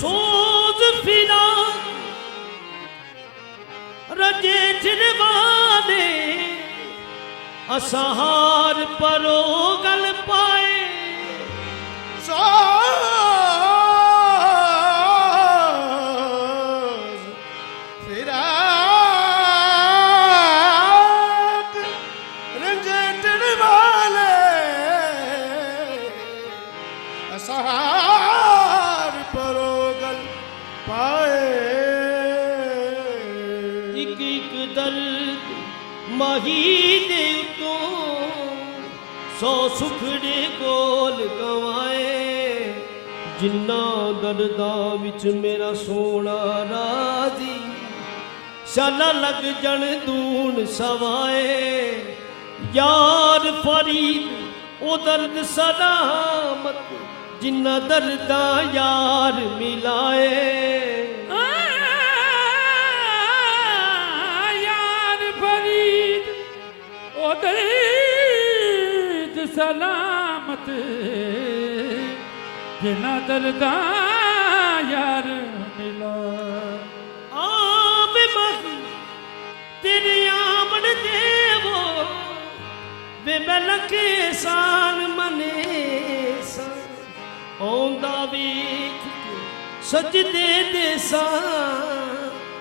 सोज फिरा रजे जिरवाने असहार परो गल पाए सहार परोगल पाए एक एक दर्द माही दे तो 100 सुखड़े गोल गवाए जिन्ना दर्दां विच मेरा सोना राजी शाला लग जन दून सवाए यार फरीद ओ दर्द सलामत जिन्ना दर्दा यार मिलाए यार फरीद ओ दर्द सलामत जिन्ना दर्दा यार मिला आवे मही तेरे आमन देवो वे मैं लखे सान मने सान औंदा वेख सजदे दे सा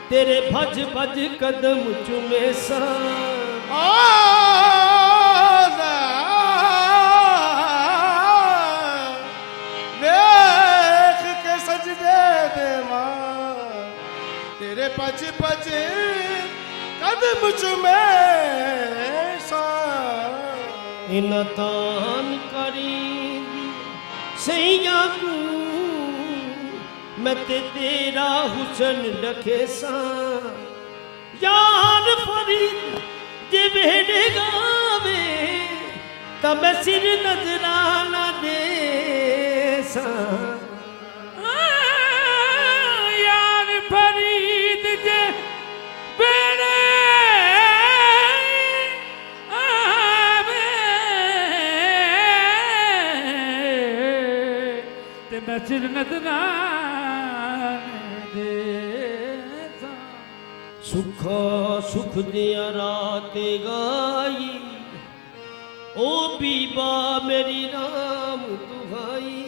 तेरे भज भज कदम चुमे सा वेख के सजदे दे मां तेरे पच पच कदम चुमे सा इन तान करी सैया को मैं ते तेरा हुसन रखे सा यार फरीद जे भेड़े गावे तब मैं सिर नजराना दे सा यार फरीद जे बेड़े मैं सिर नजराने दे सुखा सुख दिया रात गाई ओ बीबा मेरी राम दुहाई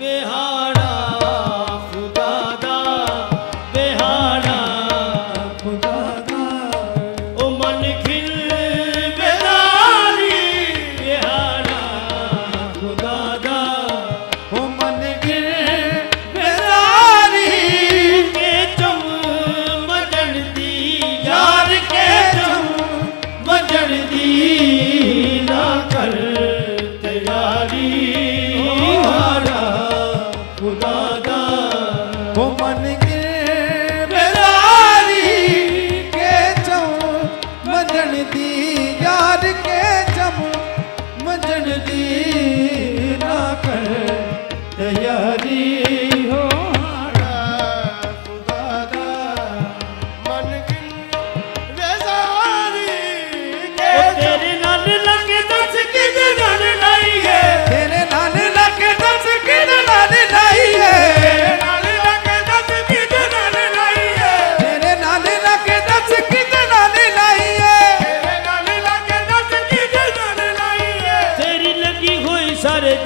बेहाड़ा खुदा दा बेहाड़ा खुदा दा ओ मन खिल बेदारी बेहाड़ा खुदा दा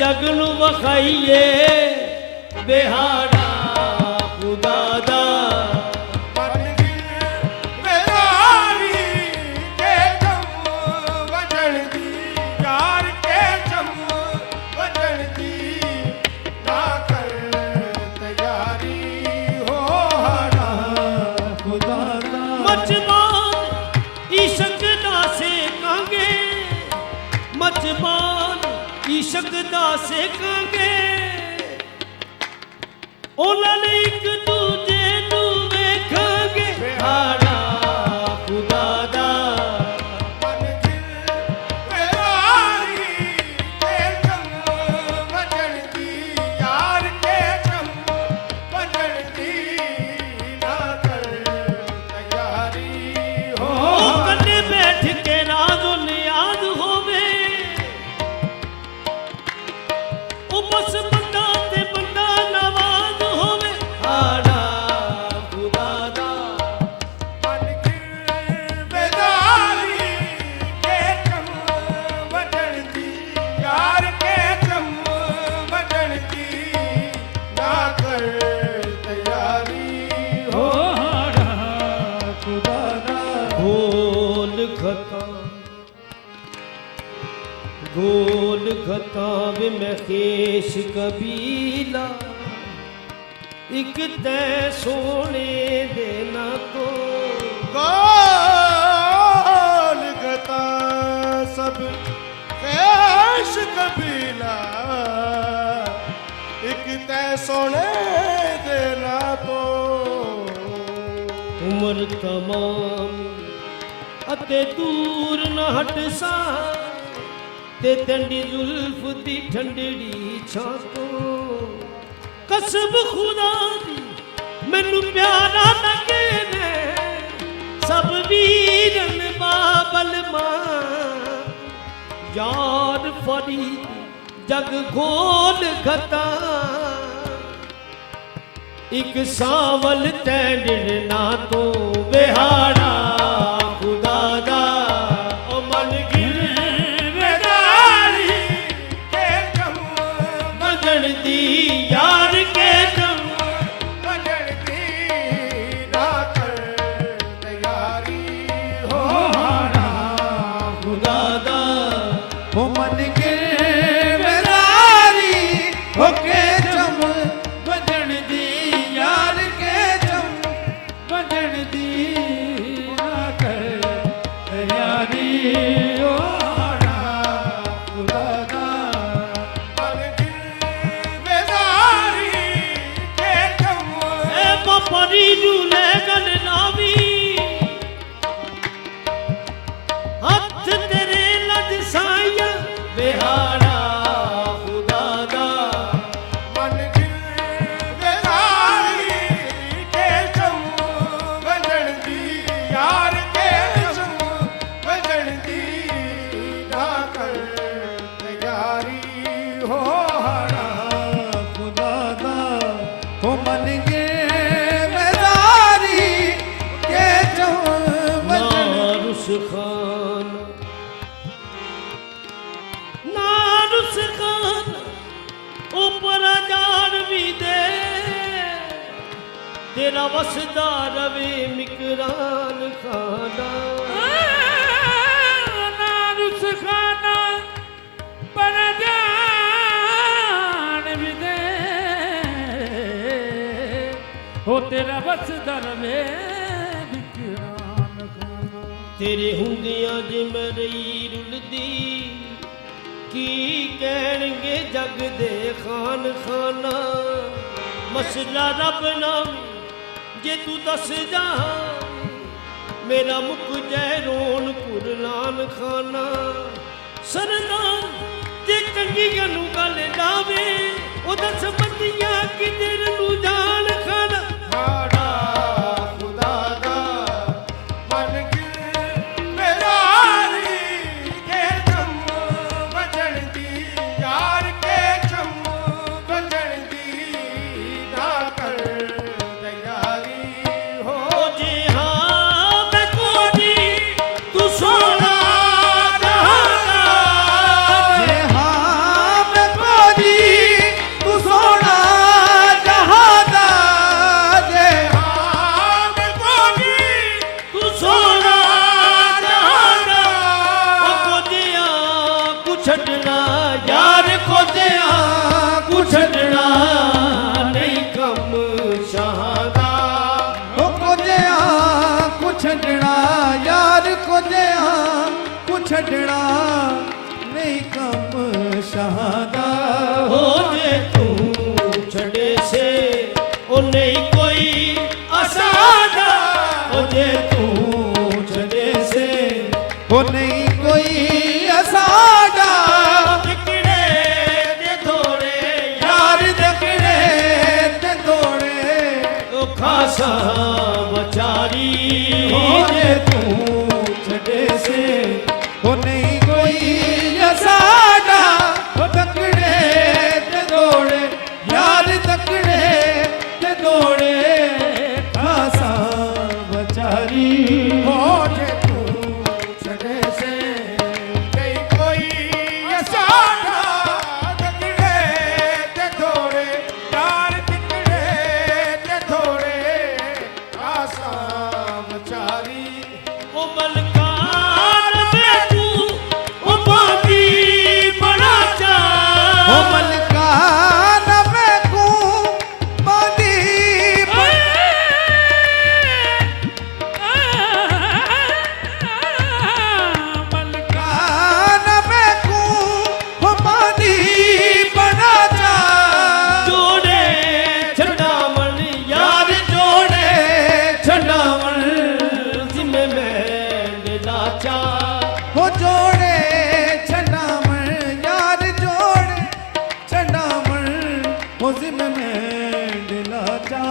जग नू वखाइए बेहाड़ा खुदा दा इश्क दा सेकांगे खता वे मैं खेश कबीला एक तै सोने देना तो गोल गता सब कैश कबीला एक तय सोने देना तो उम्र तमाम अते दूर न हट सा ते तंडी जुल्फ दी ठंडड़ी छां तो कसम खुदा दी मैनू प्यारा लगे ने सब वीरन बाबल मां यार फरीद जग खोल खता एक सावल तैंडर ना तो बिहाड़ा खुदा दा ओ मन गिर बेदारी के कम मगन दी यार के दम बदल दी ना कर तैयारी हो हारा खुदा दा हो मन के बेदारी हो के जम बजन दी यार के जम बजन दी ना कर तैयारी ओ हाड़ा खुदा दा मन दिल बेदारी के कम ए पपरी झूले गल लावी हथ तेरे लज साया बिहाड़ा खुदा दा मन दिल बेदारी के कम बजन दी यार के कम बजन दी ना कर तैयारी हो हारा खुदा दा हो मन के बेदारी के जम बजन नारुस खान नारुस खान ऊपर जान भी दे तेरा वसदा रवे मिकरान खाना नारुस खाना पर जान भी दे हो तेरा बस दर में विकरान खाना तेरे ਹੁੰਦਿਆਂ ਜੇ ਮੈਂ ਰਹੀ ਰੁਲਦੀ ਕੀ ਕਹਿਣਗੇ ਜਗ ਦੇ ਖਾਨ ਖਾਨਾ ਮਸਲਾ ਰੱਬ ਨਾਮ ਜੇ ਤੂੰ ਦੱਸ ਜਾ ਮੇਰਾ ਮੁੱਕ ਜੈ ਰੋਣ ਕੁਰਲਾਨ ਖਾਨਾ ਸਰਦਾਰ ਜੇ ਚੰਗੀਆਂ ਨੂੰ ਗੱਲ ਲਾਵੇ ਉਹ ਦੱਸ ਬੰਦੀਆਂ ਕਿਧਰ ਨੂੰ ਜਾਣ ਖਾਨਾ हाड़ा खुदा दा मन गिर बेदारी के कम बजन दी यार के कम बजन दी ना कर तैयारी हो ओ जी हाँ मैं कोनी तू सोना जहाना जे हाँ मैं कोनी तू सोना जहादा जे हाँ मैं कोनी तू सोना जहाना ओ कोदिया कुछ छड़ना यार कोदिया कुछ छड़ना नहीं कम शहादा हो कोजिया कुछ छड़ना यार कोजिया कुछ छड़ना नहीं कम शहादा हो जे तू छड़े से ओ नहीं कोई आसादा हो जे तू छड़े से हो नहीं कोई असाड़ा तिकड़े दे थोड़े यार दकड़े ते दौड़े ओ खासा बचारी हो जे तू छड़े से हो नहीं कोई असाड़ा हो दकड़े ते दौड़े यार दकड़े ते दौड़े खासा बचारी हो जे तू छड़े से नहीं कोई असाड़ा दकड़े ते थोड़े यार दकड़े ते थोड़े आसा बचारी जिम में दिला चा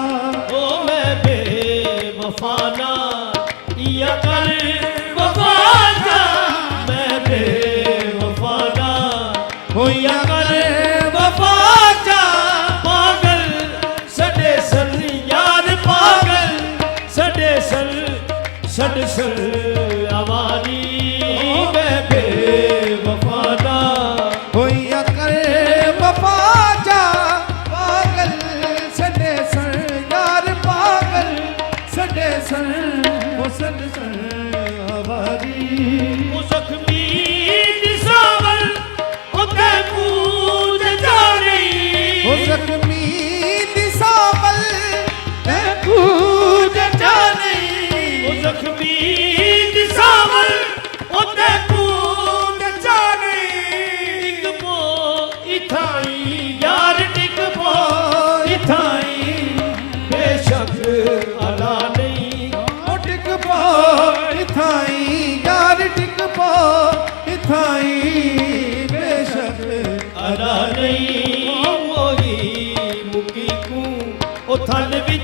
ओ मैं बेवफाना या कर वफा जा मैं बेवफाना हो या कर वफा जा पागल सडे सन यार पागल सडे सन सड सन आवारी मैं बेवफाना हो या करे वफा जा पागल सडे सर यार पागल सडे सर हो सड सर आवारी ਉਹ ਜ਼ਖਮੀ ਦੀ ਸਾਵਲ ਉੱਤੇ ਪੂਜ ਜਾਣੀ हो जख्मी दिसावल ते कूद जाने ਉਹ ਜ਼ਖਮੀ ਦੀ ਸਾਵਲ ਉੱਤੇ ਪੂਜ ਜਾਣੀ ਡਿੱਗ ਪੋ ਇਥਾਈ ਯਾਰ ਡਿੱਗ ਪੋ ਇਥਾਈ ਬੇਸ਼ੱਕ ਅਲਾ ਨਹੀਂ ओ टिक पो इथाई यार टिक पो इथाई बेशक ਅਲਾ ਨਹੀਂ ਉਹੀ ਮੁਕੀ ਕੂ ਉਹ ਥਲ ਵੀ